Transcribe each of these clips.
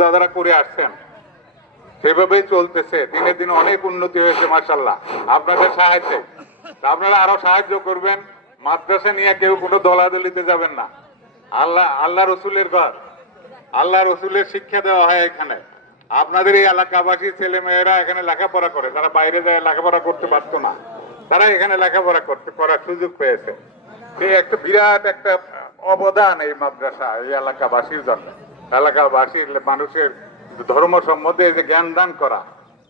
দাদারা করে আসছেন সেভাবেই চলতেছে, দিনে দিনে অনেক উন্নতি হয়েছে মাশাআল্লাহ আপনাদের সাহায্যে। আপনারা আরো সাহায্য করবেন। মাদ্রাসা নিয়ে কেউ কোনো দলাদলিতে যাবেন না। আল্লাহ রসুলের ঘর, আল্লাহ রসুলের শিক্ষা দেওয়া হয় এখানে। আপনাদের এই এলাকাবাসী ছেলে মেয়েরা এখানে লেখাপড়া করে, তারা বাইরে যায় লেখাপড়া করতে পারতো না, তারা এখানে লেখাপড়া করার সুযোগ পেয়েছে। এই একটা বিরাট একটা অবদান এই মাদ্রাসা এই এলাকাবাসীর জন্য। এলাকাবাসীর মানুষের ধর্ম সম্বন্ধে যে জ্ঞান দান করা,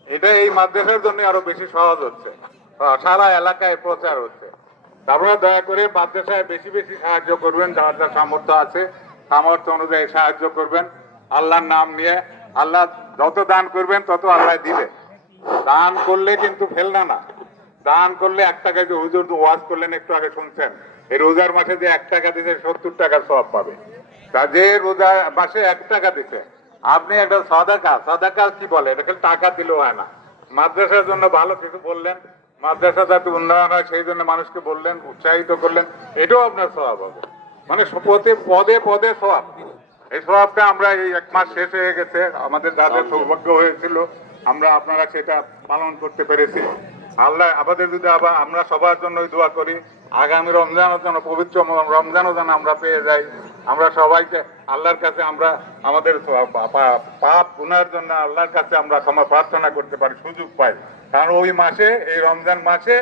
এটা এই মাদ্রাসার জন্য আরো বেশি সহজ হচ্ছে, সারা এলাকায় প্রচার হচ্ছে। তারপরে দয়া করে মাদ্রাসায় বেশি বেশি সাহায্য করবেন, যার যার সামর্থ্য আছে সামর্থ্য অনুযায়ী সাহায্য করবেন। আল্লাহর নাম নিয়ে, আল্লাহ যত দান করবেন তত আল্লাহ দিবে। দান করলে কিন্তু ফেলনা না, দান করলে 1 টাকা, যে হুজুর ওয়াজ করলেন একটু আগে শুনছেন, এই রোজার মাসে যে 1 টাকা দিতে 70 টাকার সওয়াব পাবে। তা যে রোজা মাসে 1 টাকা দিতে, আপনি একটা সাদাকা কি বলে, এটা খালি টাকা দিলেও হয় না। মাদ্রাসার জন্য ভালো কিছু বললেন, মাদ্রাসা যাতে উন্নয়ন হয় সেই জন্য মানুষকে বললেন, উৎসাহিত করলেন, এটাও আপনার স্বভাব হবে। মানে পদে পদে সওয়াব। এই স্বভাবটা আমরা এই 1 মাস শেষ হয়ে গেছে, আমাদের যাদের সৌভাগ্য হয়েছিল আপনারা সেটা পালন করতে পেরেছি। আল্লাহ আমাদের যদি আবার আমরা সবার জন্যই দোয়া করি, আগামী রমজানের জন্য, পবিত্র রমজানও যেন আমরা পেয়ে যাই। আমরা সবাইকে আল্লাহর কাছে আমরা আমাদের পাপ গুনার জন্য আল্লাহর কাছে আমরা ক্ষমা প্রার্থনা করতে পারি, সুযোগ পাই। কারণ ওই মাসে, এই রমজান মাসে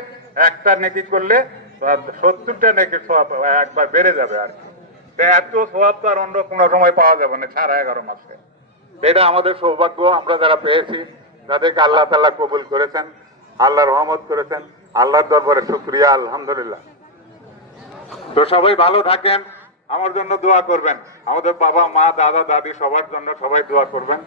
একটা নেকি করলে 70টা নেকি সওয়াব একবার বেড়ে যাবে আর কি। এত সওয়াব তো আর অন্য কোনো সময় পাওয়া যাবে না সারা 11 মাসে। এটা আমাদের সৌভাগ্য, আমরা যারা পেয়েছি, যাদেরকে আল্লাহ তাআলা কবুল করেছেন, আল্লাহ রহমত করেছেন, আল্লাহর দরবারে শুকরিয়া, আলহামদুলিল্লাহ। তো সবাই ভালো থাকেন, আমার জন্য দোয়া করবেন, আমাদের বাবা মা দাদা দাদি সবার জন্য সবাই দোয়া করবেন।